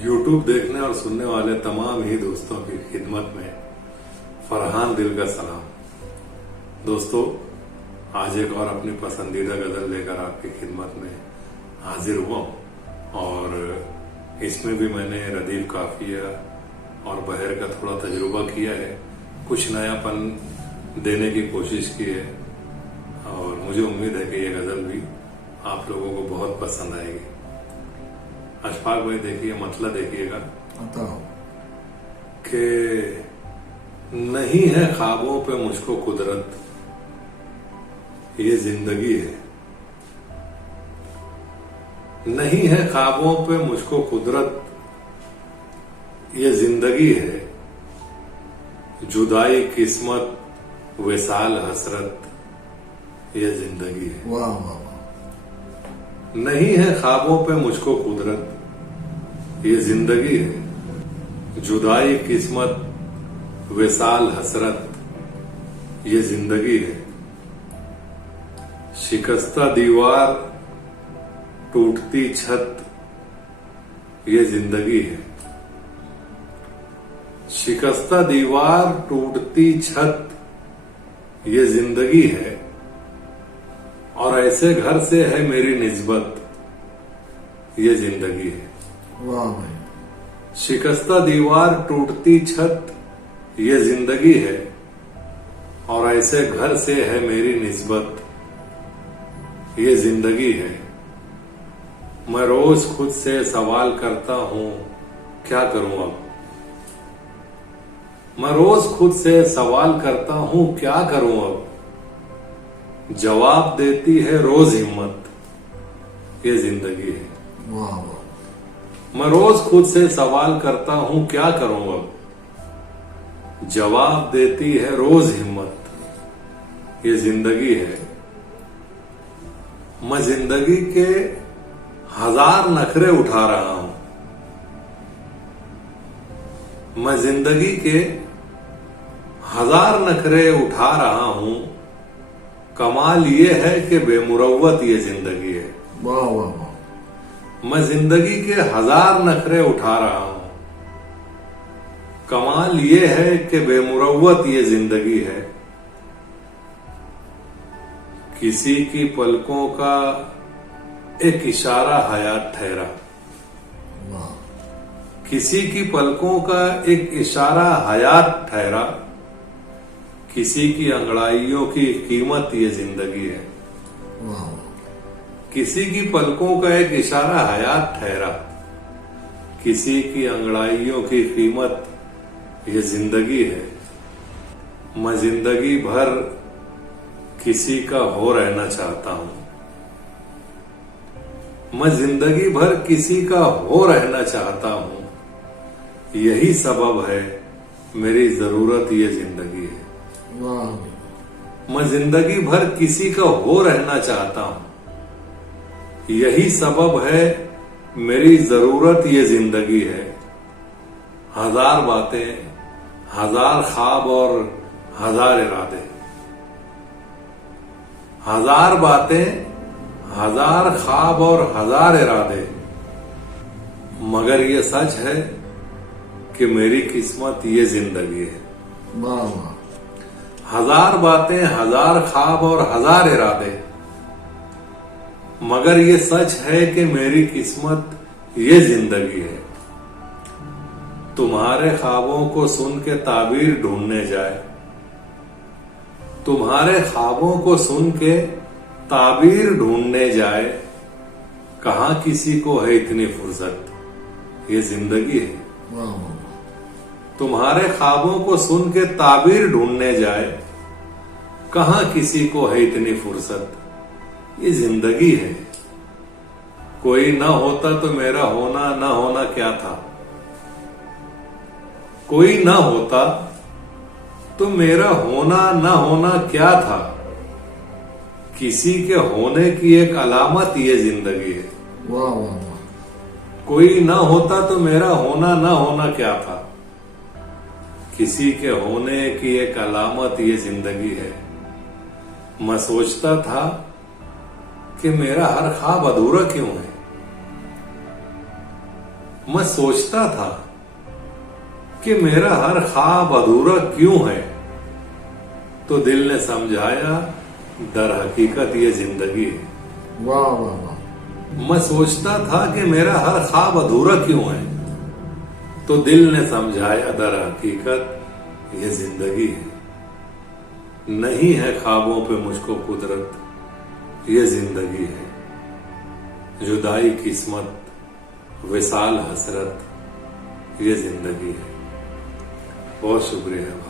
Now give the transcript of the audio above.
YouTube देखने और सुनने वाले तमाम ही दोस्तों की खिदमत में फरहान दिल का सलाम। दोस्तों, आज एक और अपनी पसंदीदा गजल लेकर आपकी खिदमत में हाजिर हुआ हूं और इसमें भी मैंने रदीफ काफिया और बहर का थोड़ा तजुर्बा किया है, कुछ नयापन देने की कोशिश की है और मुझे उम्मीद है कि ये गजल भी आप लोगों को बहुत पसंद आएगी। अशफाक भाई देखिए, मतलब देखिएगा कि नहीं है ख्वाबों पे मुझको कुदरत, ये जिंदगी है। नहीं है ख्वाबों पे मुझको कुदरत, ये जिंदगी है। जुदाई किस्मत विसाल हसरत, ये जिंदगी है। वाह वाह वाह। नहीं है ख्वाबों पे मुझको कुदरत, ये जिंदगी है। जुदाई किस्मत विसाल हसरत, ये जिंदगी है। शिकस्ता दीवार टूटती छत, ये जिंदगी है। शिकस्ता दीवार टूटती छत, ये जिंदगी है। और ऐसे घर से है मेरी निस्बत, ये जिंदगी है। वाह भाई। शिकस्ता दीवार टूटती छत, ये जिंदगी है। और ऐसे घर से है मेरी निस्बत, ये जिंदगी है। मैं रोज खुद से सवाल करता हूं, क्या करूं अब। मैं रोज खुद से सवाल करता हूं, क्या करूं अब। जवाब देती है रोज हिम्मत, ये जिंदगी है। वाह वाह। मैं रोज खुद से सवाल करता हूं, क्या करूं अब। जवाब देती है रोज हिम्मत, ये जिंदगी है। मैं जिंदगी के हजार नखरे उठा रहा हूं। मैं जिंदगी के हजार नखरे उठा रहा हूं। कमाल ये है कि बेमुरव्वत ये जिंदगी है। वाह वाह वाह। मैं जिंदगी के हजार नखरे उठा रहा हूं। कमाल ये है कि बेमुरव्वत ये जिंदगी है। किसी की पलकों का एक इशारा हयात ठहरा। वाह। किसी की पलकों का एक इशारा हयात ठहरा। किसी की अंगड़ाइयों की कीमत ये जिंदगी है। वाह। किसी की पलकों का एक इशारा हयात ठहरा। किसी की अंगड़ाइयों की कीमत ये जिंदगी है। मैं जिंदगी भर किसी का हो रहना चाहता हूं। मैं जिंदगी भर किसी का हो रहना चाहता हूं। यही सबब है मेरी जरूरत ये जिंदगी है। वाह। मैं जिंदगी भर किसी का हो रहना चाहता हूं। यही सबब है मेरी जरूरत ये जिंदगी है। हजार बातें, हजार ख्वाब और हजार इरादे। हजार बातें, हजार ख्वाब और हजार इरादे। मगर ये सच है कि मेरी किस्मत ये जिंदगी है। वाह वाह। हजार बातें, हजार ख्वाब और हजार इरादे। मगर ये सच है कि मेरी किस्मत ये जिंदगी है। तुम्हारे ख्वाबों को सुन के ताबीर ढूंढने जाए। तुम्हारे ख्वाबों को सुन के ताबीर ढूंढने जाए। कहां किसी को है इतनी फुर्सत, ये जिंदगी है। वाह वाह। तुम्हारे ख्वाबों को सुन के ताबीर ढूंढने जाए। कहां किसी को है इतनी फुर्सत, ये जिंदगी है। कोई ना होता तो मेरा होना ना होना क्या था। कोई ना होता तो मेरा होना ना होना क्या था। किसी के होने की एक अलामत ये जिंदगी है। वाह वाह वाह। कोई ना होता तो मेरा होना ना होना क्या था। किसी के होने की एक अलामत ये जिंदगी है। मैं सोचता था कि मेरा हर ख्वाब अधूरा क्यों है। मैं सोचता था कि मेरा हर ख्वाब अधूरा क्यों है, तो दिल ने समझाया दर हकीकत ये जिंदगी है। वाह वाह वाह। मैं सोचता था कि मेरा हर ख्वाब अधूरा क्यों है, तो दिल ने समझाया दर हकीकत ये जिंदगी है। नहीं है ख्वाबों पे मुझको कुदरत, ये जिंदगी है। जुदाई किस्मत, विसाल हसरत, ये जिंदगी है। बहुत शुक्रिया।